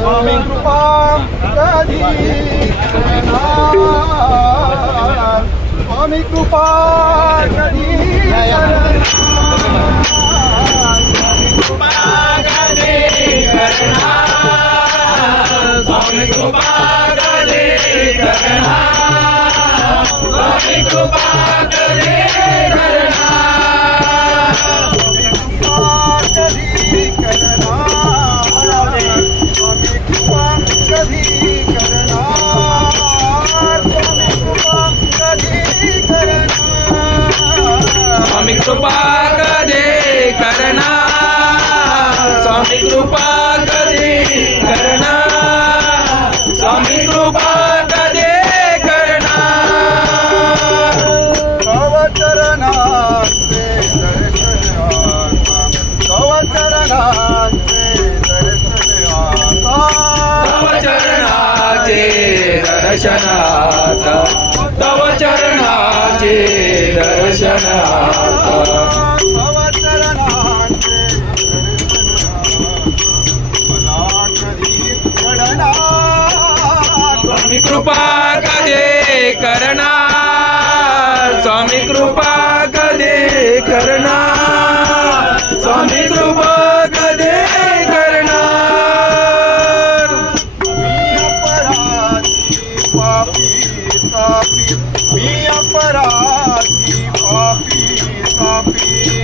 स्वामी कृपा कधी करणार, स्वामी कृपा कधी करणार, स्वामी कृपा कधी करणार, स्वामी कृपा कधी करणार, स्वामी कृपा कधी करणार, स्वामी कृपा कधी करणार, स्वामी कृपा कधी करणार, स्वामी कृपा कधी करणार, स्वामी कृपा कधी करणार, तव चरणाचे दर्शन आता, तव चरणाचे दर्शन आता, तव चरणाचे दर्शन आता, तव चरणाचे दर्शन आता, तव चरणाचे स्वामी कृपा कधी करणार, स्वामी कृपा कधी करणार, स्वामी कृपा कधी करणार, मी अपराधी पापी तापी,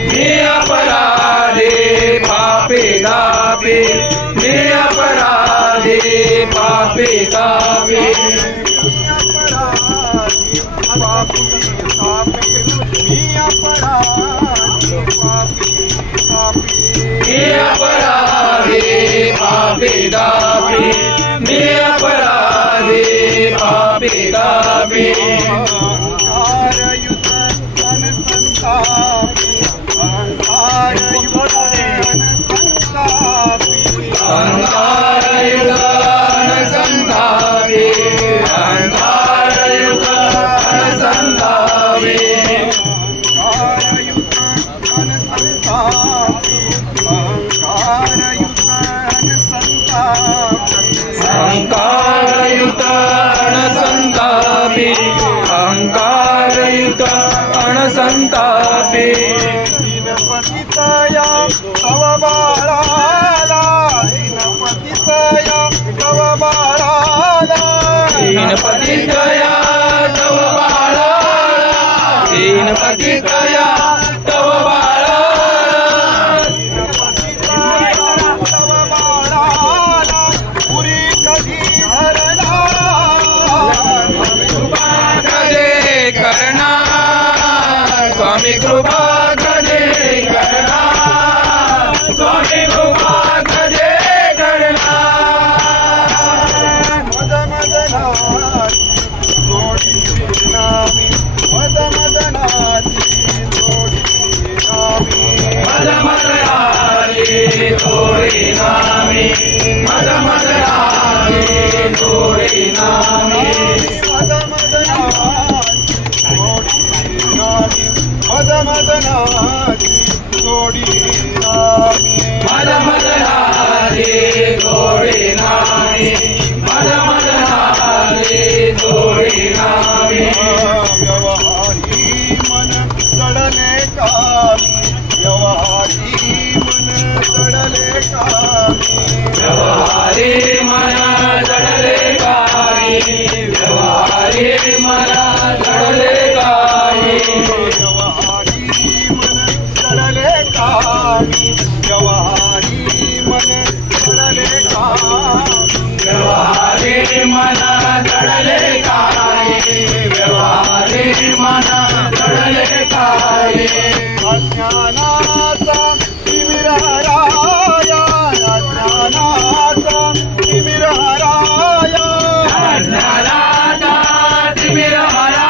मी अपराधी पापी तापी, मी अपराधी पापी तापी, मी अपराधी पापी तापी, मी अपराधी पापी तापी, मी अपराधी पापी तापी, अहंकारयुत अनसंतापी, अहंकारयुत अनसंतापी, अहंकारयुत अनसंतापी, अहंकारयुत अनसंतापी, अहंकारयुत अनसंतापी, अहंकारयुत अनसंतापी, अहंकारयुत अनसंतापी, अहंकारयुत अनसंतापी, दीनपतितया तव बाळाला, दीनपतितया तव बाळाला, दीनपतितया तव बाळाला, दीनपतितया तव बाळाला, तव बाळाला पुरी कधी भरणार, स्वामी कृपा कधी करणार, स्वामी कृपा कधी करणार, स्वामी कृपा कधी करणार, मद मदनाची जोडी नामी, मद मदनाची जोडी नामी, मद मदनाची जोडी नामी, मद मदनाची जोडी नामी, मद मदनाची जोडी नामी, मद मदनाची जोडी नामी, मद मदनाची जोडी नामी, मद मदनाची जोडी नामी, व्यवहारी मन चढले कामी, व्यवहारी मन चढले कामी, व्यवहारी मन चढले कामी, व्यवहारी मन चढले कामी, व्यवहारी मन चढले कामी, व्यवहारी मन चढले कामी, व्यवहारी मन चढले कामी, व्यवहारी मन चढले कामी, अज्ञानाचा तिमिराराया, अज्ञानाचा तिमिराराया, अज्ञानाचा तिमिराराया,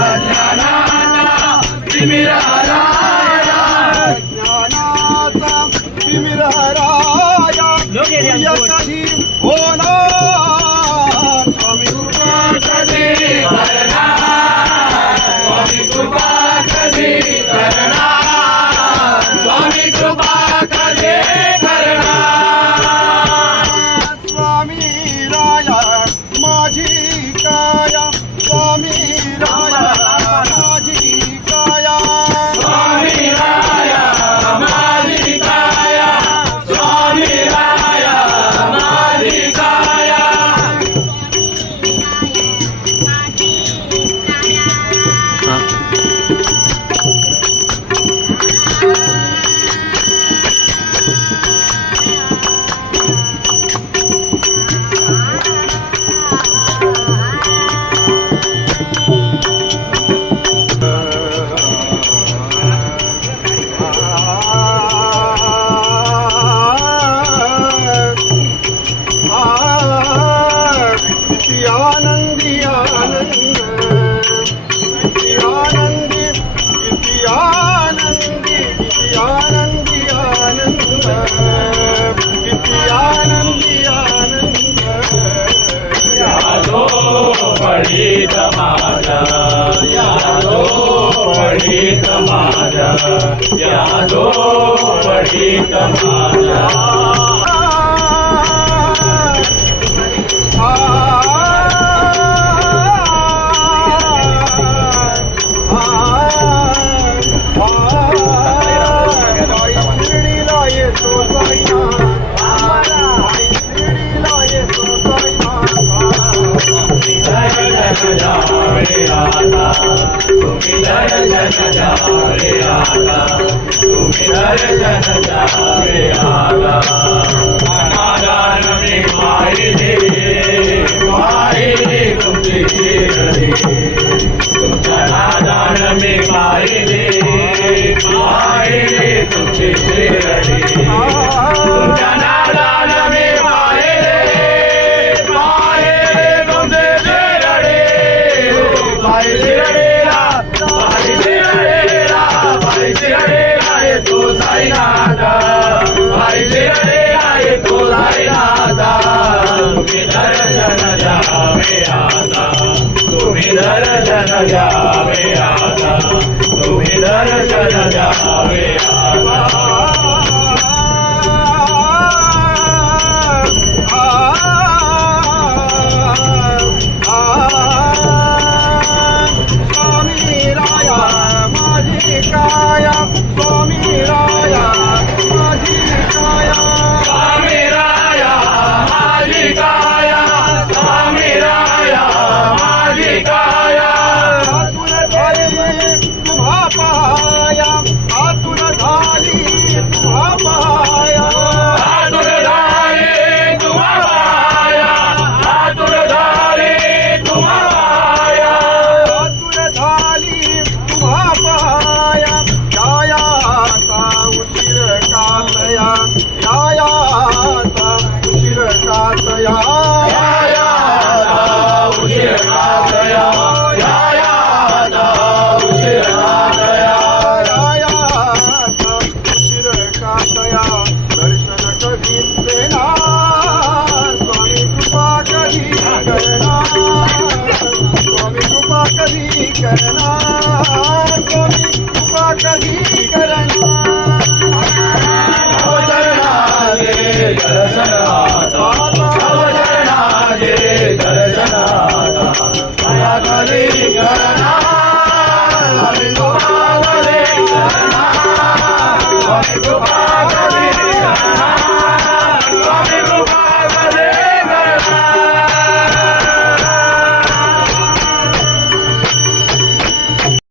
अज्ञानाचा तिमिराराया, अज्ञानाचा तिमिराराया, कधी होणार, स्वामी कृपा कधी करणार, स्वामी कृपा कधी करणार, झोपडीत माझ्या या झोपडीत माझ्या तुम्ही दर्शन द्यावे आता तुम्ही दर्शन द्यावे आता अनादान मी पाहिले तुमची शिरडी तुमच्या नादान मी पाहिले तुमची शिरडी तुमच्या नादान मी पाहिले तुमची शिरडी तो साईनाथ तो साईनाथ तुम्ही दर्शन द्यावे आता तुम्ही दर्शन द्यावे आता तुम्ही दर्शन द्यावे